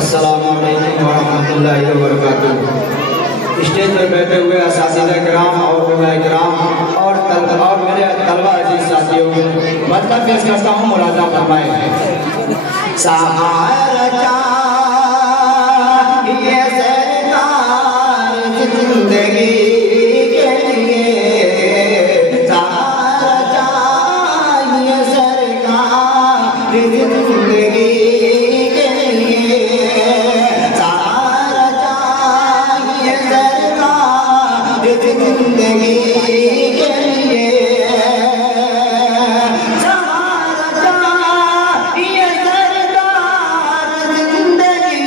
अस्सलामु अलैकुम वरहमतुल्लाहि वबरकातुहू। स्टेज पर बैठे हुए असातिज़ा किराम और उलमा किराम और मेरे तलबा अजीज साथियों, मतलब पेश करता हूँ, मुलाज़ा फरमाएं। सहारा चाहिए सरकार जिंदगी के लिए, सहारा चाहिए सरकार जिंदगी के लिए, सहारा चाहिए सरकार जिंदगी के लिए, सहारा चाहिए सरकार जिंदगी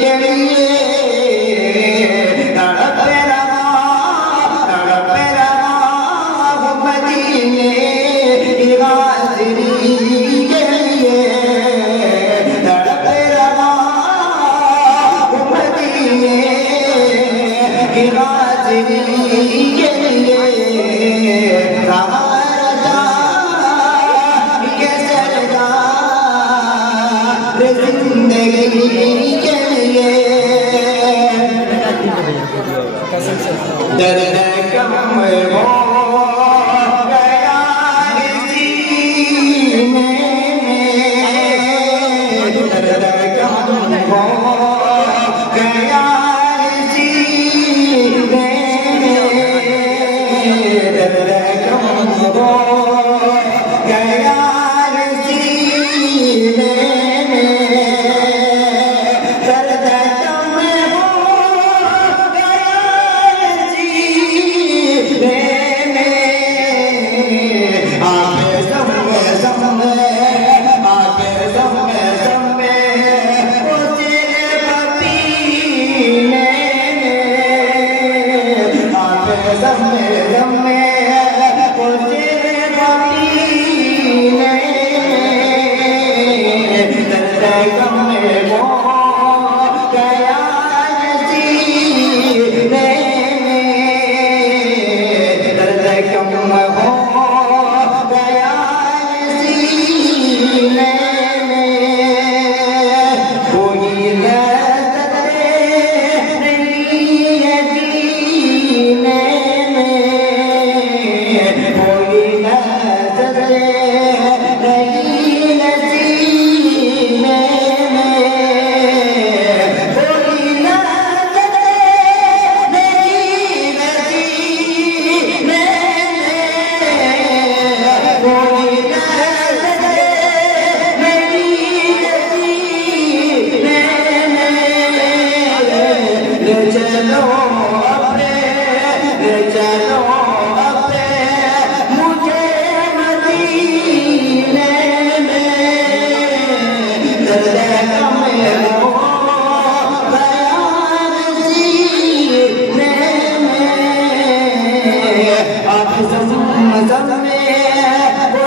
के लिए। तड़प रहा मदीने की हाज़िरी के लिए, तड़प रहा मदीने की हाज़िरी के लिए, सहारा चाहिए सरकार जिंदगी के लिए। दर्द कम हो गया सीने में, दर्द कम हो गया सीने में, दर्द कम हो गया सीने में, दर्द कम हो गया सीने में। आके ज़म्मे वो तेरे पसीने में, आके ज़म्मे वो तेरे पसीने में, दर्द कम हो गया सीने में, दर्द कम हो गया सीने में। कोई लज़्ज़त नहीं है जीने में, कोई लज़्ज़त नहीं है जीने में, कोई लज़्ज़त नहीं है जीने में, कोई लज़्ज़त नहीं है जीने में। ले चलो अपने मुझे मदीने में, दर्द कम हो गया सीने में। आप ज़म्मे वो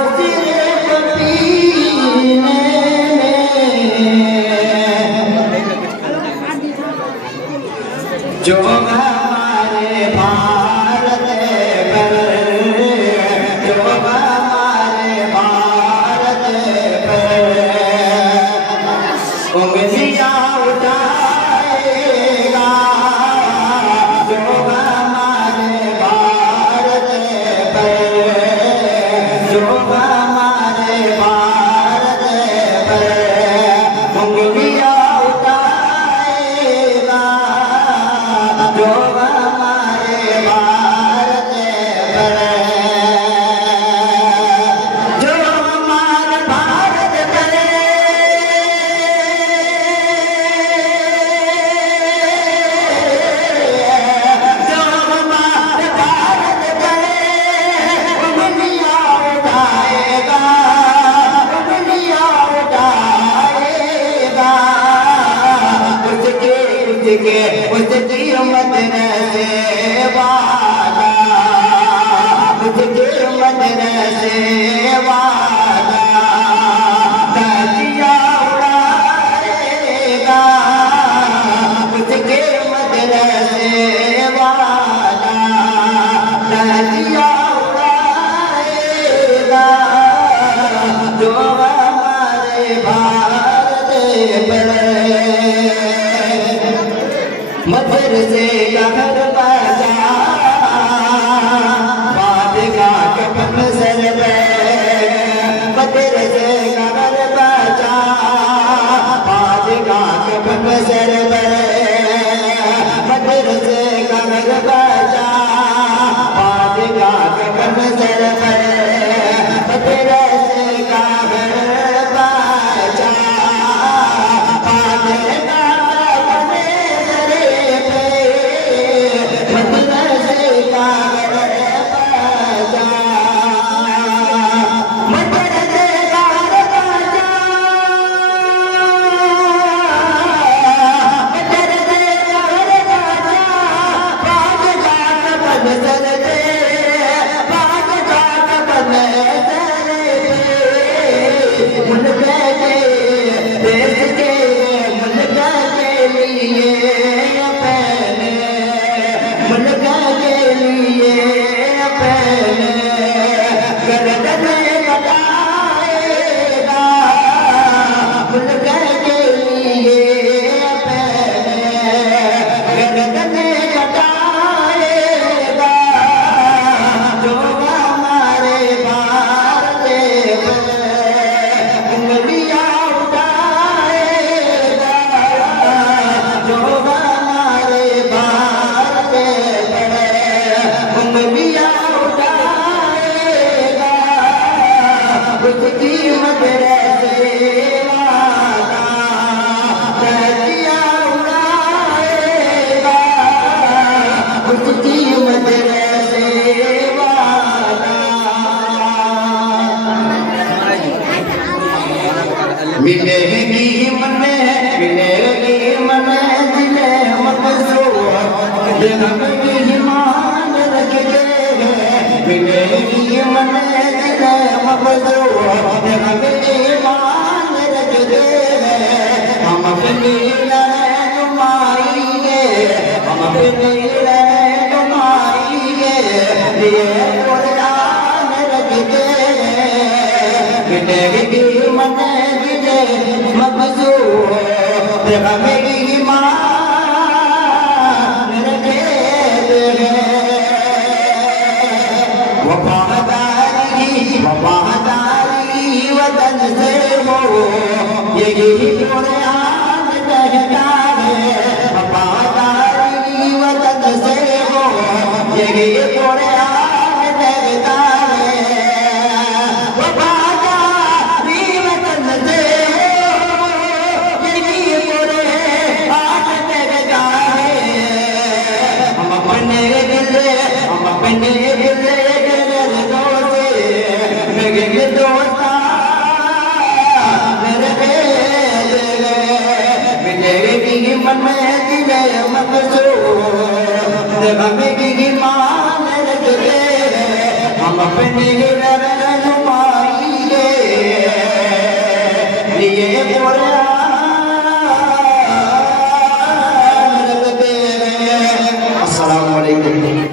से कहर बजा बादगा कफन सर पे बदर से कहर बजा बादगा कफन सर पे बदर से कहर बजा बादगा कफन सर पे बदर से कहर बजा बादगा मिलेगी मने दिले मकसूर दिल मान रख के मिलेगी मने दिले मकसूर दिल मान रख के हम अपनी नुमाइए हम अपनी नुमाइए ये कुरान रख के मिलेगी मने मकसूर मेरी मान रखे वफादारी वतन से हो यही कुरान कहता है वफादारी वतन से हो यही कुरान कहता है मन में दिले मकसूर की मान रख के हम अपने नुमाइए लिए कुरान रख के। अस्सलामु अलैकुम।